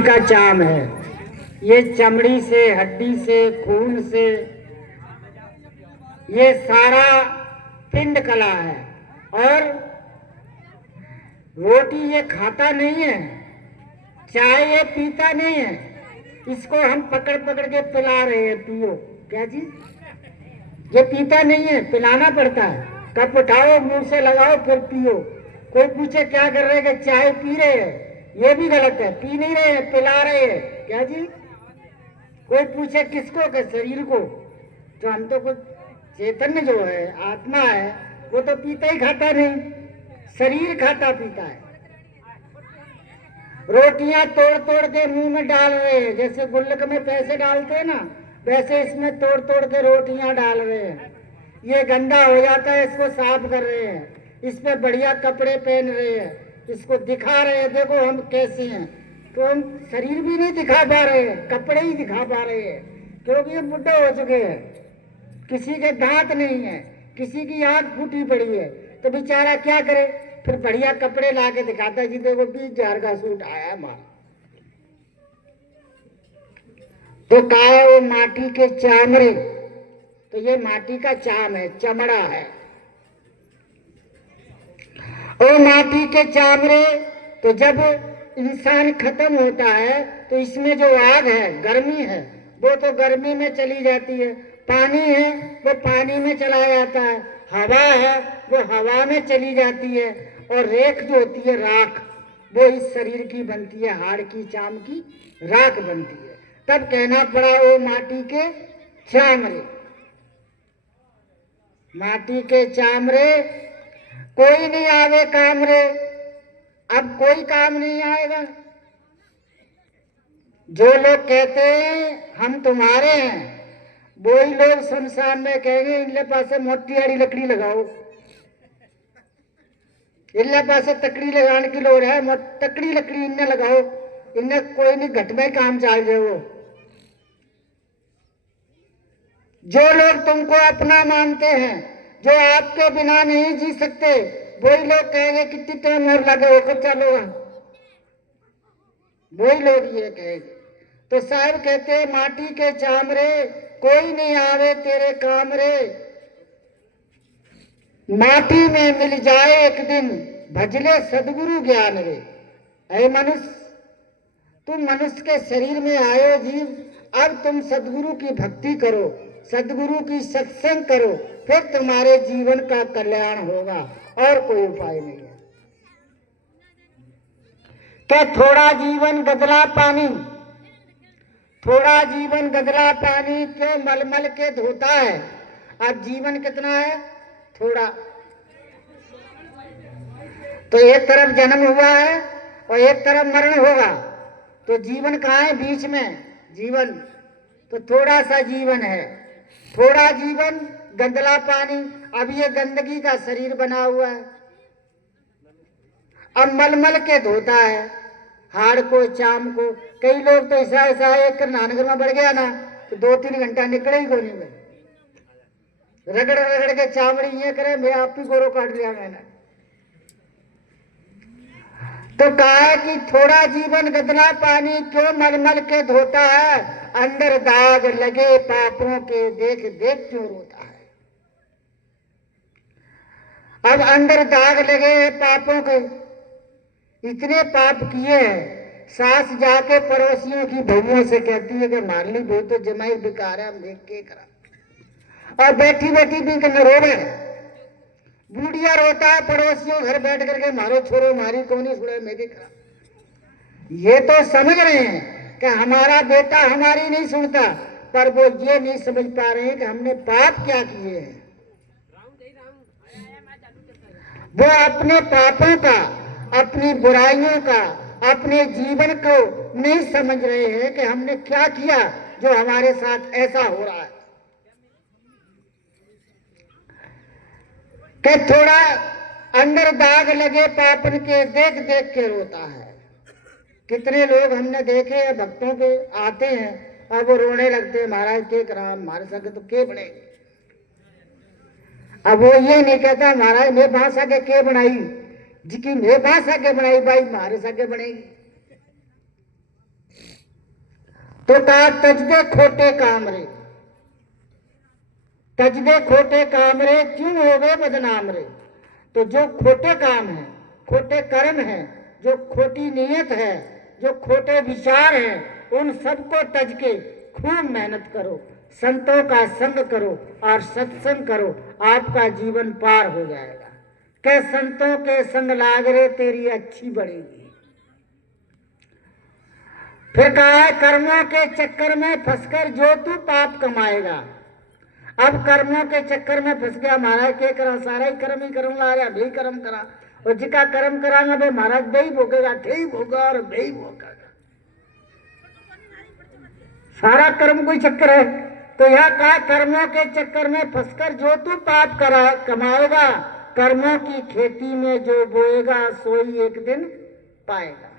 का चाम है। ये चमड़ी से, हड्डी से, खून से, ये सारा पिंड कला है। और रोटी ये खाता नहीं है, चाय ये पीता नहीं है, इसको हम पकड़ पकड़ के पिला रहे हैं, पियो। क्या चीज? ये पीता नहीं है, पिलाना पड़ता है। कप उठाओ, मुंह से लगाओ, फिर पियो। कोई पूछे क्या कर रहे हैं, चाय पी रहे हैं, ये भी गलत है। पी नहीं रहे हैं, पिला रहे हैं। क्या जी? कोई पूछे किसको? के शरीर को। तो हम तो कुछ चैतन्य जो है, आत्मा है, वो तो पीता ही खाता नहीं, शरीर खाता पीता है। रोटियां तोड़ तोड़ के मुंह में डाल रहे हैं, जैसे गुल्लक में पैसे डालते हैं ना, वैसे इसमें तोड़ तोड़ के रोटियां डाल रहे हैं। ये गंदा हो जाता है, इसको साफ कर रहे हैं, इस पे बढ़िया कपड़े पहन रहे हैं, इसको दिखा रहे हैं, देखो हम कैसे हैं। तो हम शरीर भी नहीं दिखा पा रहे हैं, कपड़े ही दिखा पा रहे हैं, क्योंकि ये बुढ़े हो चुके हैं। किसी के दांत नहीं है, किसी की आंख फूटी पड़ी है, तो बेचारा क्या करे? फिर बढ़िया कपड़े ला के दिखाता है, जी देखो 20,000 का सूट आया है मार। तो कहा है वो माटी के चामड़े, तो ये माटी का चाम है, चमड़ा है। और माटी के चामड़े, तो जब इंसान खत्म होता है तो इसमें जो आग है, गर्मी है, वो तो गर्मी में चली जाती है। पानी है, वो पानी में चला जाता है। हवा है, वो हवा में चली जाती है। और रेख जो होती है, राख, वो इस शरीर की बनती है, हाड़ की, चाम की राख बनती है। तब कहना पड़ा वो माटी के चामड़े। माटी के चामड़े, कोई नहीं आवे काम रे। अब कोई काम नहीं आएगा। जो लोग कहते हैं हम तुम्हारे हैं, वही लोग शमशान में कहेंगे इनके पास मोटी आड़ी लकड़ी लगाओ, इनके पास तकड़ी लगाने की लोड़ है, तकड़ी लकड़ी इनने लगाओ, इनने कोई नहीं घट में काम चाल जाए। वो जो लोग तुमको अपना मानते हैं, जो आपके बिना नहीं जी सकते, वही लोग कहेंगे कितनी टाइम और लगे हो, कब चलोगा? वही लोग ये कहेंगे। तो साहब कहते हैं माटी के चामरे, कोई नहीं आवे तेरे काम रे। माटी में मिल जाए एक दिन, भजले सदगुरु ज्ञान रे। ऐ मनुष्य, तुम मनुष्य के शरीर में आए हो जीव, अब तुम सदगुरु की भक्ति करो, सदगुरु की सत्संग करो, फिर तुम्हारे जीवन का कल्याण होगा, और कोई उपाय नहीं है। क्या थोड़ा जीवन गदला पानी, थोड़ा जीवन गदला पानी क्यों मलमल के धोता है। अब जीवन कितना है? थोड़ा। तो एक तरफ जन्म हुआ है और एक तरफ मरण होगा, तो जीवन कहाँ है? बीच में जीवन। तो थोड़ा सा जीवन है, थोड़ा जीवन गंदला पानी। अब ये गंदगी का शरीर बना हुआ है, अब मलमल के धोता है हाड़ को, चाम को। कई लोग तो ऐसा ऐसा एक नानगर में बढ़ गया ना, तो 2-3 घंटा निकले ही कोनी में, रगड़ रगड़ के चामड़ी ये करे, मैं आप ही गोरो काट लिया मैंने। तो कहा है कि थोड़ा जीवन गदला पानी क्यों मलमल के धोता है, अंदर दाग लगे पापों के देख देख क्यों रोता है। अब अंदर दाग लगे पापों के, इतने पाप किए हैं। सास जाके पड़ोसियों की बहुओं से कहती है कि मार ली बहु तो जमाई बेकार है, हम देख के करा। और बैठी बैठी भी रोवे, बूढ़िया रोता है, पड़ोसियों घर बैठ करके मारो छोरो मारी कौन सुने मैं भी करा। ये तो समझ रहे हैं कि हमारा बेटा हमारी नहीं सुनता, पर वो ये नहीं समझ पा रहे हैं कि हमने पाप क्या किए हैं। वो अपने पापों का, अपनी बुराइयों का, अपने जीवन को नहीं समझ रहे हैं कि हमने क्या किया जो हमारे साथ ऐसा हो रहा है। कि थोड़ा अंदर दाग लगे पापन के देख देख के रोता है। कितने लोग हमने देखे हैं भक्तों के आते हैं, अब वो रोने लगते हैं, महाराज के करा मारे सके तो के बने। अब वो ये नहीं कहता महाराज मैं भाषा के बनाई जी की, मैं भाषा के बनाई भाई मारे सके बनेगी। तो कहा तज दे खोटे काम रे, तज दे खोटे काम रे, क्यों हो गए बदनाम रे। तो जो खोटे काम है, खोटे कर्म है, जो खोटी नीयत है, जो खोटे विचार हैं, उन सबको तज के खूब मेहनत करो, संतों का संग करो और सत्संग करो, आपका जीवन पार हो जाएगा। के संतों के संग लाग रे तेरी अच्छी बढ़ेगी। फिर कहा है कर्मों के चक्कर में फंसकर जो तू पाप कमाएगा। अब कर्मों के चक्कर में फंस गया, महाराज के करा, सारा ही कर्म ला रहा, भी कर्म करा, और जिका कर्म कराना भाई महाराज बे भोगेगा, थे ही भोगा और बे ही भोगेगा, सारा कर्म कोई चक्कर है। तो यह कहा कर्मों के चक्कर में फंसकर जो तू पाप कमाएगा, कर्मों की खेती में जो बोएगा सोई एक दिन पाएगा।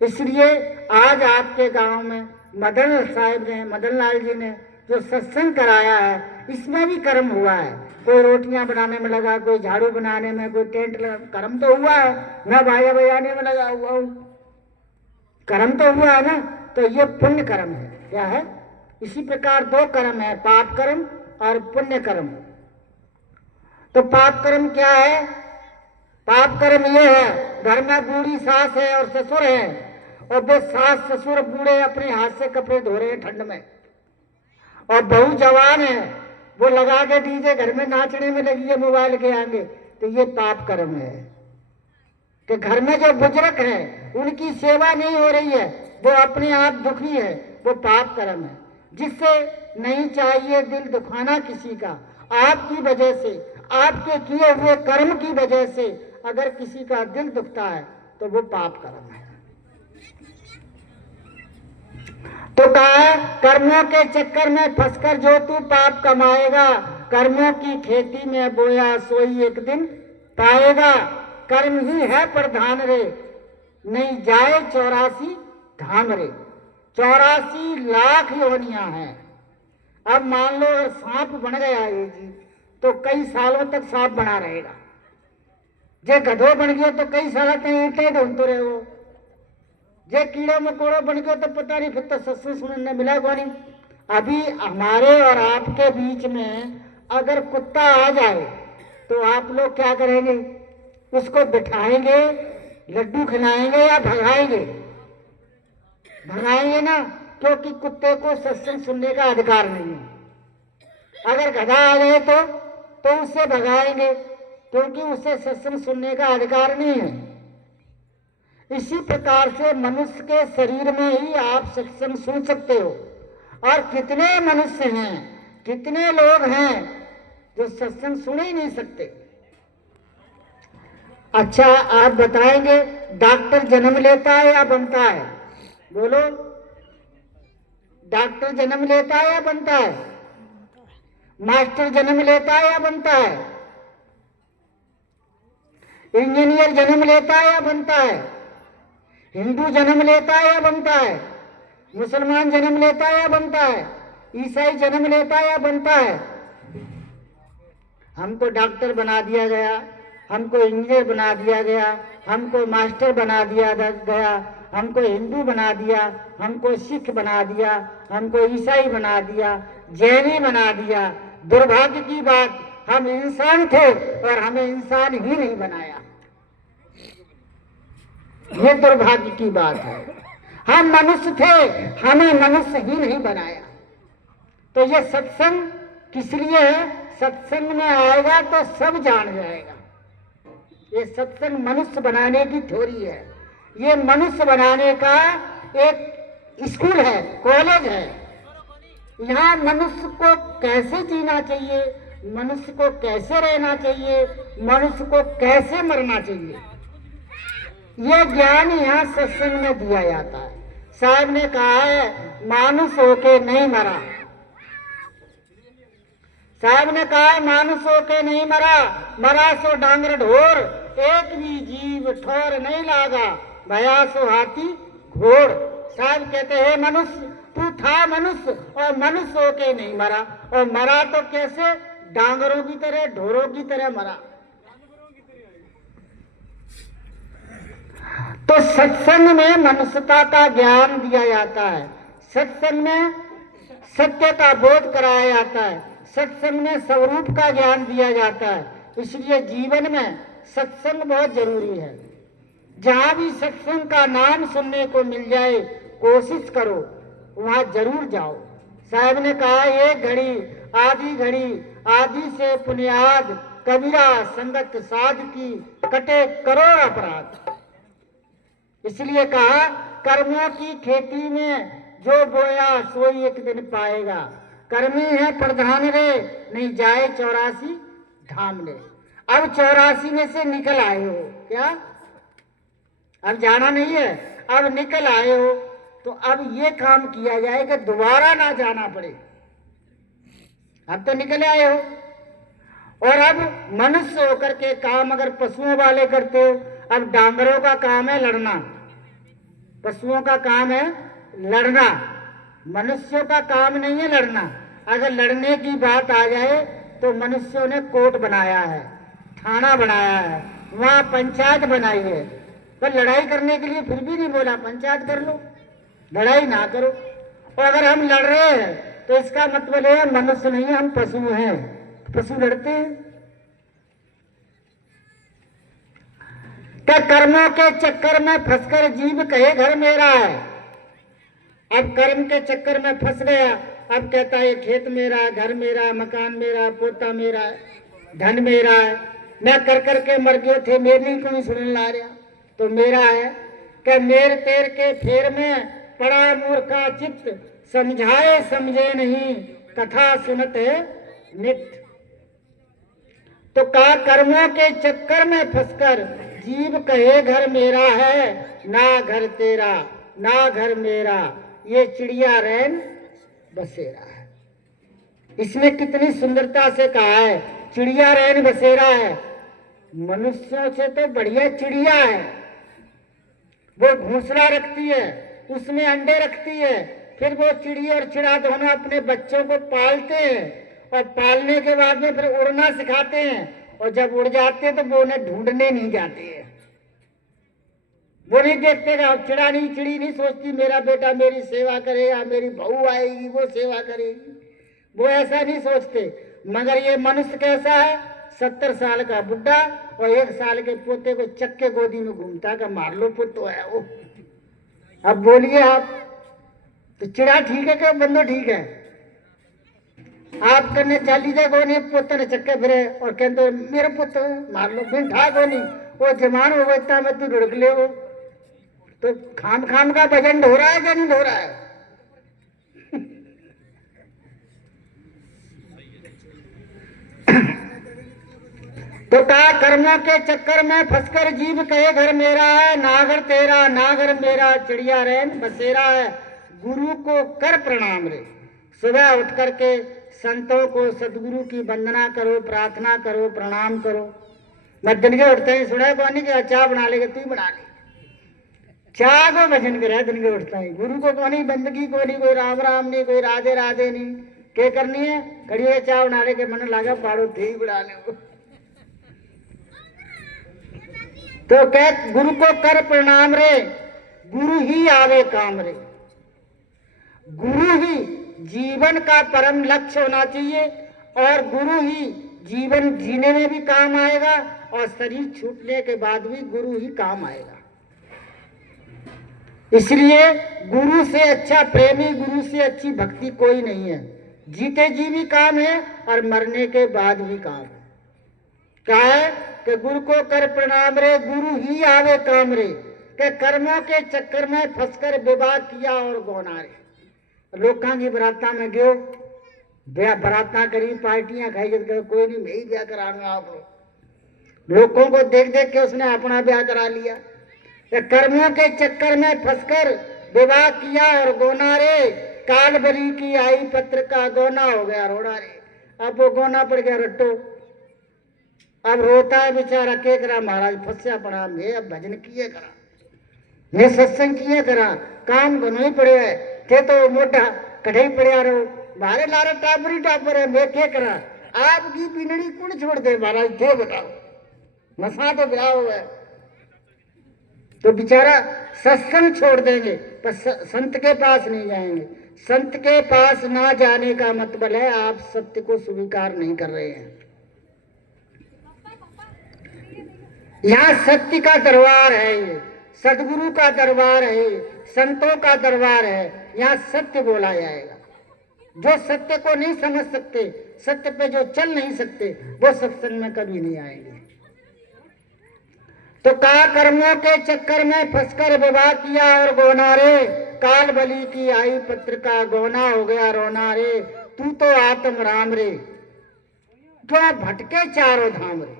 इसलिए आज आपके गांव में मदन साहब ने, मदन लाल जी ने जो सत्संग कराया है, इसमें भी कर्म हुआ है। कोई रोटियां बनाने में लगा, कोई झाड़ू बनाने में, कोई टेंट कर्म तो हुआ है, मैं बाजा बजाने में लगा हुआ हूं, कर्म तो हुआ है ना। तो ये पुण्य कर्म है। क्या है? इसी प्रकार दो कर्म है, पाप कर्म और पुण्य कर्म। तो पाप कर्म क्या है? पाप कर्म ये है, घर में बूढ़ी सास है और ससुर है, और वे सास ससुर बूढ़े अपने हाथ से कपड़े धो रहे हैं ठंड में, और बहू जवान है, वो लगा के डीजे घर में नाचने में लगी है मोबाइल के आगे। तो ये पाप कर्म है कि घर में जो बुजुर्ग है उनकी सेवा नहीं हो रही है, वो अपने आप दुखी है, वो पाप कर्म है। जिससे नहीं चाहिए दिल दुखाना किसी का, आपकी वजह से, आपके किए हुए कर्म की वजह से अगर किसी का दिल दुखता है तो वो पाप कर्म है। तो कहा कर्मों के चक्कर में फंसकर जो तू पाप कमाएगा, कर्मों की खेती में बोया सोई एक दिन पाएगा। कर्म ही है प्रधान रे, नहीं जाए 84 धाम रे। 84 लाख योनियां हैं। अब मान लो अगर सांप बन गया ये जी, तो कई सालों तक सांप बना रहेगा। जे गधो बन गया तो कई साल तक ईंटें ढूंढते रहे हो। जे कीड़े मकोड़ो बन गए तो पता नहीं, फिर तो सत्संग सुनने मिला को नहीं। अभी हमारे और आपके बीच में अगर कुत्ता आ जाए तो आप लोग क्या करेंगे? उसको बिठाएंगे, लड्डू खिलाएंगे या भगाएंगे? भगाएंगे ना, क्योंकि कुत्ते को सत्संग सुनने का अधिकार नहीं है। अगर गधा आ जाए तो उससे भगाएंगे, क्योंकि उससे सत्संग सुनने का अधिकार नहीं है। इसी प्रकार से मनुष्य के शरीर में ही आप सत्संग सुन सकते हो। और कितने मनुष्य हैं, कितने लोग हैं जो सत्संग सुन ही नहीं सकते। अच्छा, आप बताएंगे डॉक्टर जन्म लेता है या बनता है? बोलो, डॉक्टर जन्म लेता है या बनता है? मास्टर जन्म लेता है या बनता है? इंजीनियर जन्म लेता है या बनता है? हिंदू जन्म लेता है या बनता है? मुसलमान जन्म लेता है या बनता है? ईसाई जन्म लेता है या बनता है? हमको डॉक्टर बना दिया गया, हमको इंजीनियर बना दिया गया, हमको मास्टर बना दिया गया, हमको हिंदू बना दिया, हमको सिख बना दिया, हमको ईसाई बना दिया, जैनी बना दिया। दुर्भाग्य की बात, हम इंसान थे और हमें इंसान ही नहीं बनाया। ये दुर्भाग्य की बात है। हम मनुष्य थे, हमें मनुष्य ही नहीं बनाया। तो ये सत्संग किस लिए है? सत्संग में आएगा तो सब जान जाएगा। ये सत्संग मनुष्य बनाने की थ्योरी है। ये मनुष्य बनाने का एक स्कूल है, कॉलेज है। यहाँ मनुष्य को कैसे जीना चाहिए, मनुष्य को कैसे रहना चाहिए, मनुष्य को कैसे मरना चाहिए, ये ज्ञान यहाँ सत्संग में दिया जाता है। साहब ने कहा है मानुष होके नहीं मरा। साहब ने कहा है मानुष होके नहीं मरा, मरा सो डांगर ढोर, एक भी जीव ठोर नहीं लागा, भया सो हाथी घोड़। साहब कहते हैं मनुष्य, तू था मनुष्य और मनुष्य होके नहीं मरा, और मरा तो कैसे? डांगरों की तरह, ढोरों की तरह मरा। तो सत्संग में मनुष्यता का ज्ञान दिया जाता है, सत्संग में सत्य का बोध कराया जाता है, सत्संग में स्वरूप का ज्ञान दिया जाता है। इसलिए जीवन में सत्संग बहुत जरूरी है। जहां भी सत्संग का नाम सुनने को मिल जाए, कोशिश करो वहां जरूर जाओ। साहब ने कहा, एक घड़ी आदि से पुनियाद, कबीरा संगत साध की, कटे करोड़ अपराध। इसलिए कहा, कर्मों की खेती में जो बोया सोई एक दिन पाएगा। कर्मी है प्रधान रे, नहीं जाए 84 धाम ले। अब 84 में से निकल आए हो क्या? अब जाना नहीं है, अब निकल आए हो तो अब ये काम किया जाए कि दोबारा ना जाना पड़े। अब तो निकल आए हो, और अब मनुष्य होकर के काम अगर पशुओं वाले करते हो, अब डांगरों का काम है लड़ना, पशुओं का काम है लड़ना, मनुष्यों का काम नहीं है लड़ना। अगर लड़ने की बात आ जाए तो मनुष्यों ने कोर्ट बनाया है, थाना बनाया है, वहां पंचायत बनाई है। पर लड़ाई करने के लिए फिर भी नहीं बोला पंचायत कर लो, लड़ाई ना करो। और अगर हम लड़ रहे हैं तो इसका मतलब है मनुष्य नहीं, हम पशु हैं, पशु लड़ते हैं। क्या कर्मों के चक्कर में फंसकर जीव कहे घर मेरा है। अब कर्म के चक्कर में फंस गया, अब कहता है खेत मेरा, घर मेरा, मकान मेरा, पोता मेरा, धन मेरा है। मैं कर करके मर गए थे, मेरी कोई सुन ला रहा तो मेरा है। क्या मेर तेर के फेर में पड़ा मूर्खा चित्त, समझाए समझे नहीं, कथा सुनत है नित्य। तो कहा, कर्मों के चक्कर में फंसकर जीव कहे घर मेरा है, ना घर तेरा ना घर मेरा, ये चिड़िया रैन बसेरा है। इसमें कितनी सुंदरता से कहा है, चिड़िया रैन बसेरा है। मनुष्यों से तो बढ़िया चिड़िया है, वो घोंसला रखती है, उसमें अंडे रखती है, फिर वो चिड़ी और चिड़ा दोनों अपने बच्चों को पालते हैं, और पालने के बाद में फिर उड़ना सिखाते हैं, और जब उड़ जाते हैं तो वो उन्हें ढूंढने नहीं जाते हैं। वो नहीं देखते कि अब चिड़ा नहीं, चिड़ी नहीं सोचती मेरा बेटा मेरी सेवा करेगा, मेरी बहू आएगी वो सेवा करेगी, वो ऐसा नहीं सोचते। मगर ये मनुष्य कैसा है, 70 साल का बुढ़ा और 1 साल के पोते को चक के गोदी में घूमता का मार लो पुतो है वो। अब बोलिए आप, तो चिड़ा ठीक है क्या बंदो ठीक है? आप करने चाली जाए गोनी पोते ने चक्के फिरे और कहते मेरे पुत्र मार लो, फिर ठा गोनी वो जमान हो गया मैं तू ढुड़क ले हो। तो खाम खाम का वजन ढो रहा है या नहीं ढो रहा है? तो कहा, कर्मों के चक्कर में फंसकर जीव कहे घर मेरा है, ना घर तेरा ना घर मेरा, चिड़िया रैन बसेरा है। गुरु को कर प्रणाम रे, सुबह उठ करके संतों को सदगुरु की वंदना करो, प्रार्थना करो, प्रणाम करो। मैं दिन के उठते ही सुना कौन की चाय बना लेगा, तू ही बना ले, चाय को भजन करे दिन के उठता ही। गुरु को कौन बंदगी को नहीं, कोई राम राम नहीं, कोई राधे राधे नहीं, क्या करनी है कड़िए चाय बना ले के मन लागा पाड़ो थे बना ले। तो कह गुरु को कर प्रणाम रे, गुरु ही आवे काम रे। गुरु ही जीवन का परम लक्ष्य होना चाहिए, और गुरु ही जीवन जीने में भी काम आएगा, और शरीर छूटने के बाद भी गुरु ही काम आएगा। इसलिए गुरु से अच्छा प्रेमी, गुरु से अच्छी भक्ति कोई नहीं है। जीते जी भी काम है और मरने के बाद भी काम है। क्या है कि गुरु को कर प्रणाम रे, गुरु ही आवे काम रे। के कर्मों के चक्कर में फंसकर विवाह किया और गौना रे। लोगों की बराता में गयो, बराता करी, पार्टियां खाई, कोई नहीं मैं ही ब्याह कराऊंगा आप लोग। लोगों को देख देख के उसने अपना ब्याह करा लिया। कर्मों के चक्कर में फंसकर विवाह किया और गौना रे, काल बरी की आई पत्र का गौना हो गया रोड़ा रे। अब वो गौना पड़ गया रट्टो, अब रोता है बेचारा, के करा महाराज फंसा पड़ा, मैं अब भजन किए करा, मैं सत्संग किए करा, काम घनो ही पड़े है, थे तो मोटा कढ़ाई पड़िया रहो, मारे लारे टापर ही टापर है, मैं क्या करा, आपकी पिनड़ी कौन छोड़ दे महाराज, थे बताओ, मसा तो ब्याह हुआ है। तो बेचारा सत्संग छोड़ देंगे पर संत के पास नहीं जाएंगे। संत के पास ना जाने का मतलब है आप सत्य को स्वीकार नहीं कर रहे हैं। यहाँ सत्य का दरबार है, ये सदगुरु का दरबार है, संतों का दरबार है। यहाँ सत्य बोला जाएगा। जो सत्य को नहीं समझ सकते, सत्य पे जो चल नहीं सकते, वो सत्संग में कभी नहीं आएंगे। तो का कर्मों के चक्कर में फंसकर विवाह किया और गोना रे, काल बलि की आई पत्र का गौना हो गया रोना रे, तू तो आत्म राम रे, क्यों भटके चारों धाम रे,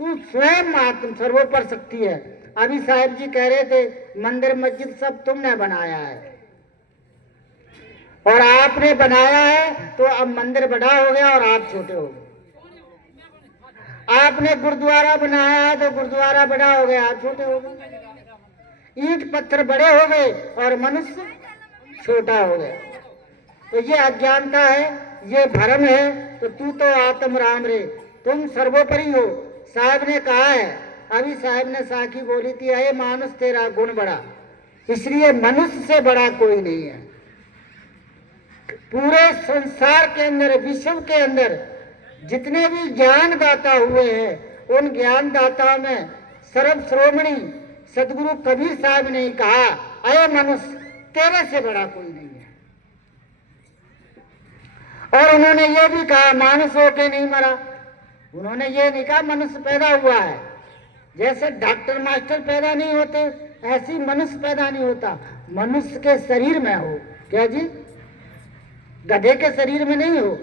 तू स्वयं आत्म सर्वोपर शक्ति है। अभी साहब जी कह रहे थे मंदिर मस्जिद सब तुमने बनाया है और आपने बनाया है तो अब मंदिर बड़ा हो गया और आप छोटे हो गए। आपने गुरुद्वारा बनाया है तो गुरुद्वारा बड़ा हो गया, आप छोटे हो गए। ईंट पत्थर बड़े हो गए और मनुष्य छोटा हो गया। तो ये अज्ञानता है, ये भ्रम है। तो तू तो आत्म राम रे, तुम सर्वोपरि हो। साहब ने कहा है, अभी साहब ने साखी बोली थी, अये मानुष तेरा गुण बड़ा, इसलिए मनुष्य से बड़ा कोई नहीं है। पूरे संसार के अंदर, विश्व के अंदर जितने भी ज्ञान दाता हुए हैं, उन ज्ञान दाताओं में सर्व श्रोमणी सदगुरु कबीर साहब ने कहा, अये मनुष्य तेरे से बड़ा कोई नहीं है। और उन्होंने ये भी कहा मानुष होके नहीं मरा। उन्होंने ये नहीं कहा मनुष्य पैदा हुआ है। जैसे डॉक्टर मास्टर पैदा नहीं होते, ऐसी मनुष्य पैदा नहीं होता। मनुष्य के शरीर में हो, क्या जी, गधे के शरीर में नहीं हो,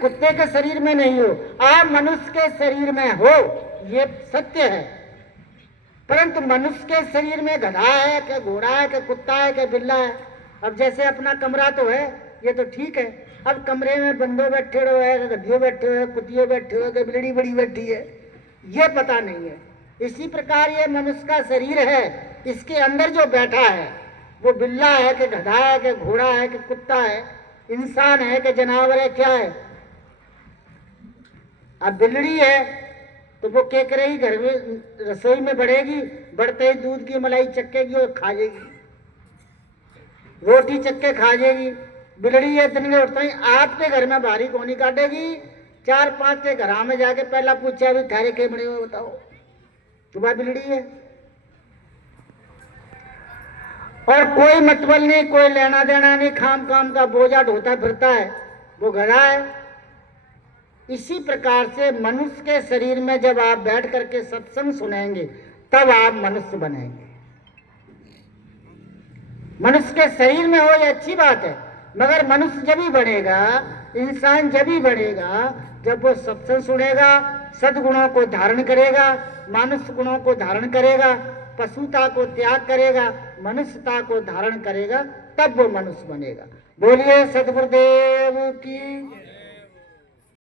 कुत्ते के शरीर में नहीं हो, आप मनुष्य के शरीर में हो, ये सत्य है। परंतु मनुष्य के शरीर में गधा है कि घोड़ा है कि कुत्ता है कि बिल्ला है। अब जैसे अपना कमरा तो है, ये तो ठीक है। अब कमरे में बंदो बैठे है, गधियों बैठे हो, कुतियों बैठे हो, कि बिल्ली बड़ी बैठी है, ये पता नहीं है। इसी प्रकार ये मनुष्य का शरीर है, इसके अंदर जो बैठा है वो बिल्ला है कि गधा है कि घोड़ा है कि कुत्ता है, इंसान है कि जानवर है, क्या है। अब बिल्ली है तो वो क्या करेगी, घर में रसोई में बढ़ेगी, बढ़ते ही दूध की मलाई चक्केगी और खा जाएगी, रोटी चक्के खा जाएगी। बिल्ली है दिन में उठते ही आपके घर में भारी कोनी काटेगी, 4-5 के घर में जाके पहला पूछा भी थारे के बड़े हो बताओ, तुम्हारी बिल्ली है। और कोई मतबल नहीं, कोई लेना देना नहीं, खाम काम का बोझा ढोता फिरता है, वो गधा है। इसी प्रकार से मनुष्य के शरीर में जब आप बैठ करके सत्संग सुनेंगे तब आप मनुष्य बनेंगे। मनुष्य के शरीर में हो ये अच्छी बात है, मगर मनुष्य जब ही बनेगा, इंसान जब ही बनेगा जब वो सत्संग सुनेगा, सद्गुणों को धारण करेगा, मानुष गुणों को धारण करेगा, पशुता को त्याग करेगा, मनुष्यता को धारण करेगा, तब वो मनुष्य बनेगा। बोलिए सद्गुरुदेव की।